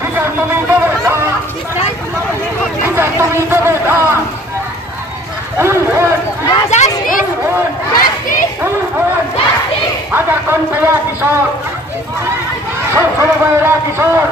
বিচার তুমি দেবে না, বিচার তুমি দেবে না। আজার কণ্ঠেরা কিশোর, সব সময়েরা কিশোর।